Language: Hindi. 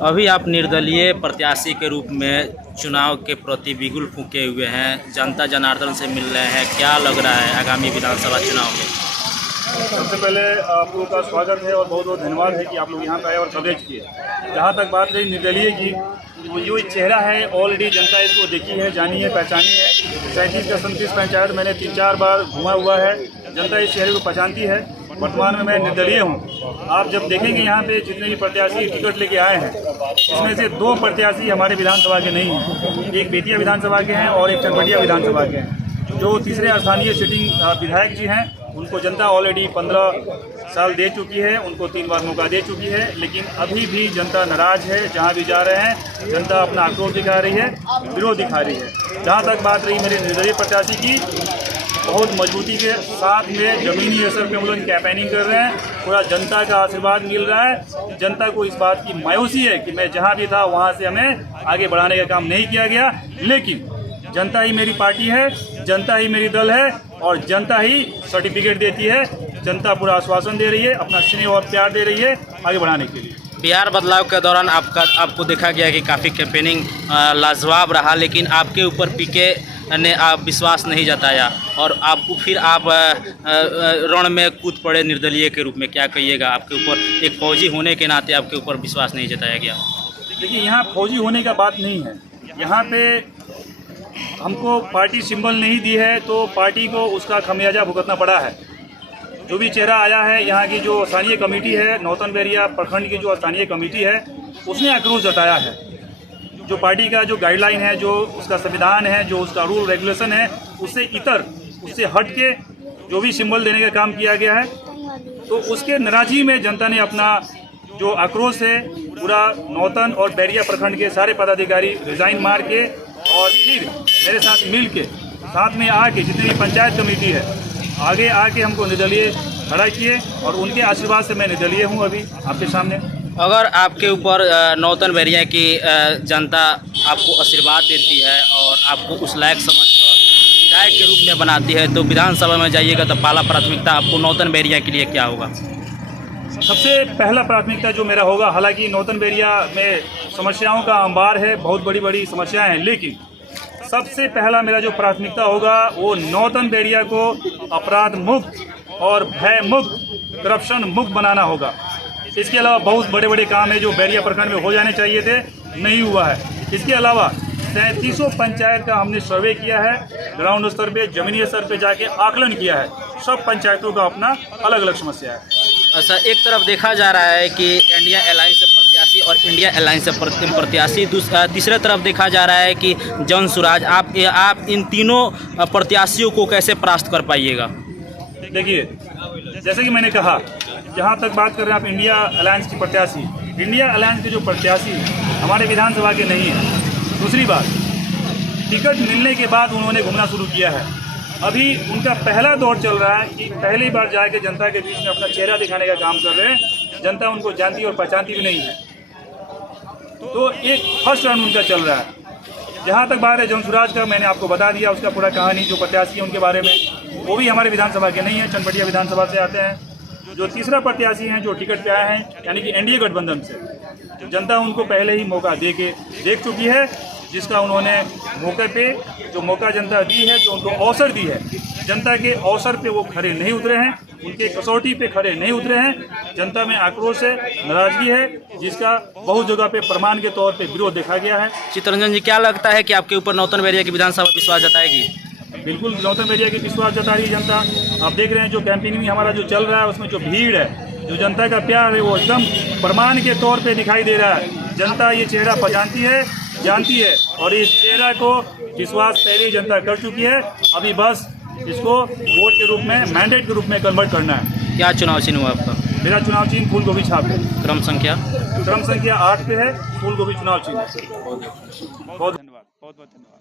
अभी आप निर्दलीय प्रत्याशी के रूप में चुनाव के प्रति बिगुल फूंके हुए हैं, जनता जनार्दन से मिल रहे हैं, क्या लग रहा है आगामी विधानसभा चुनाव में? सबसे पहले आप लोगों का स्वागत है और बहुत बहुत धन्यवाद है कि आप लोग यहाँ पे आए और कवरेज किए। जहाँ तक बात रही निर्दलीय की, तो जो चेहरा है ऑलरेडी जनता इसको देखी है, जानी है, पहचानी है। 37 का 37 पंचायत मैंने 3-4 बार घुमा हुआ है, जनता इस चेहरे को पहचानती है। वर्तमान में मैं निर्दलीय हूँ। आप जब देखेंगे यहाँ पे जितने भी प्रत्याशी टिकट लेके आए हैं, इसमें से 2 प्रत्याशी हमारे विधानसभा के नहीं हैं। एक बेतिया विधानसभा के हैं और एक चनपटिया विधानसभा के हैं। जो तीसरे स्थानीय सिटिंग विधायक जी हैं, उनको जनता ऑलरेडी 15 साल दे चुकी है, उनको 3 बार मौका दे चुकी है, लेकिन अभी भी जनता नाराज है। जहाँ भी जा रहे हैं जनता अपना आक्रोश दिखा रही है, विरोध दिखा रही है। जहाँ तक बात रही मेरे निर्दलीय प्रत्याशी की, बहुत मजबूती के साथ में ज़मीनी असर पे हम लोग कैंपेनिंग कर रहे हैं। पूरा जनता का आशीर्वाद मिल रहा है। जनता को इस बात की मायूसी है कि मैं जहाँ भी था वहाँ से हमें आगे बढ़ाने का काम नहीं किया गया, लेकिन जनता ही मेरी पार्टी है, जनता ही मेरी दल है और जनता ही सर्टिफिकेट देती है। जनता पूरा आश्वासन दे रही है, अपना स्नेह और प्यार दे रही है आगे बढ़ाने के लिए। बिहार बदलाव के दौरान आपको देखा गया कि काफ़ी कैंपेनिंग लाजवाब रहा, लेकिन आपके ऊपर पीके ने आप विश्वास नहीं जताया और आपको फिर आप रण में कूद पड़े निर्दलीय के रूप में। क्या कहिएगा, आपके ऊपर एक फौजी होने के नाते आपके ऊपर विश्वास नहीं जताया गया? देखिए, यहाँ फौजी होने का बात नहीं है। यहाँ पे हमको पार्टी सिंबल नहीं दी है तो पार्टी को उसका खमियाजा भुगतना पड़ा है। जो भी चेहरा आया है, यहाँ की जो स्थानीय कमेटी है, नौतन बैरिया प्रखंड की जो स्थानीय कमेटी है, उसने आक्रोश जताया है। जो पार्टी का जो गाइडलाइन है, जो उसका संविधान है, जो उसका रूल रेगुलेशन है, उससे हट के जो भी सिंबल देने का काम किया गया है, तो उसके नाराज़गी में जनता ने अपना जो आक्रोश है, पूरा नौतन और बैरिया प्रखंड के सारे पदाधिकारी रिजाइन मार के और फिर मेरे साथ मिल के साथ में आके जितनी भी पंचायत कमेटी है, आगे आके हमको निर्दलीय खड़ा किए और उनके आशीर्वाद से मैं निर्दलीय हूँ अभी आपके सामने। अगर आपके ऊपर नौतन बैरिया की जनता आपको आशीर्वाद देती है और आपको उस लायक समझकर विधायक के रूप में बनाती है, तो विधानसभा में जाइएगा तो पहला प्राथमिकता आपको नौतन बैरिया के लिए क्या होगा? सबसे पहला प्राथमिकता जो मेरा होगा, हालांकि नौतन बैरिया में समस्याओं का अंबार है, बहुत बड़ी बड़ी समस्याएं हैं, लेकिन सबसे पहला मेरा जो प्राथमिकता होगा वो नौतन बैरिया को अपराध मुक्त और भय मुक्त, करप्शन मुक्त बनाना होगा। इसके अलावा बहुत बड़े बड़े काम है जो बैरिया प्रखंड में हो जाने चाहिए थे, नहीं हुआ है। इसके अलावा 37 पंचायत का हमने सर्वे किया है, ग्राउंड स्तर पे, जमीनी स्तर पे जाके आकलन किया है। सब पंचायतों का अपना अलग अलग समस्या है। अच्छा, एक तरफ देखा जा रहा है कि इंडिया अलायंस से प्रत्याशी और इंडिया अलायंस से प्रत्याशी, तीसरे तरफ देखा जा रहा है कि जन सुराज। आप इन तीनों प्रत्याशियों को कैसे परास्त कर पाइएगा? देखिए, जैसे कि मैंने कहा, जहाँ तक बात कर रहे हैं आप इंडिया अलायंस की प्रत्याशी, इंडिया अलायंस के जो प्रत्याशी हमारे विधानसभा के नहीं हैं। दूसरी बात, टिकट मिलने के बाद उन्होंने घूमना शुरू किया है। अभी उनका पहला दौर चल रहा है कि पहली बार जाके जनता के बीच में अपना चेहरा दिखाने का काम कर रहे हैं। जनता उनको जानती और पहचानती भी नहीं है, तो एक फर्स्ट रन उनका चल रहा है। जहाँ तक बात है जनसुराज का, मैंने आपको बता दिया उसका पूरा कहानी, जो प्रत्याशी है उनके बारे में। वो भी हमारे विधानसभा के नहीं है, चनपटिया विधानसभा से आते हैं। जो तीसरा प्रत्याशी हैं जो टिकट पे आए हैं, यानी कि एनडीए गठबंधन से, जनता उनको पहले ही मौका देख चुकी है। जिसका उन्होंने मौके पे जो मौका जनता दी है, जो उनको अवसर दी है, जनता के अवसर पे वो खड़े नहीं उतरे हैं, उनके कसौटी पे खड़े नहीं उतरे हैं। जनता में आक्रोश है, नाराजगी है, जिसका बहुत जगह पे प्रमाण के तौर पे विरोध देखा गया है। चित्तरंजन जी, क्या लगता है कि आपके ऊपर नौतन बैरिया की विधानसभा विश्वास जताएगी? बिल्कुल नौतन बैरिया की विश्वास जता रही है जनता। आप देख रहे हैं जो कैंपेनिंग हमारा जो चल रहा है, उसमें जो भीड़ है, जो जनता का प्यार है, वो एकदम प्रमाण के तौर पे दिखाई दे रहा है। जनता ये चेहरा पहचानती है, जानती है और इस चेहरा को विश्वास पहले ही जनता कर चुकी है। अभी बस इसको वोट के रूप में, मैंडेट के रूप में कन्वर्ट करना है। क्या चुनाव चिन्ह हुआ आपका? मेरा चुनाव चिन्ह फूल गोभी छाप है। क्रम संख्या 8 पे है, फूल गोभी चुनाव चिन्ह। बहुत धन्यवाद, बहुत धन्यवाद।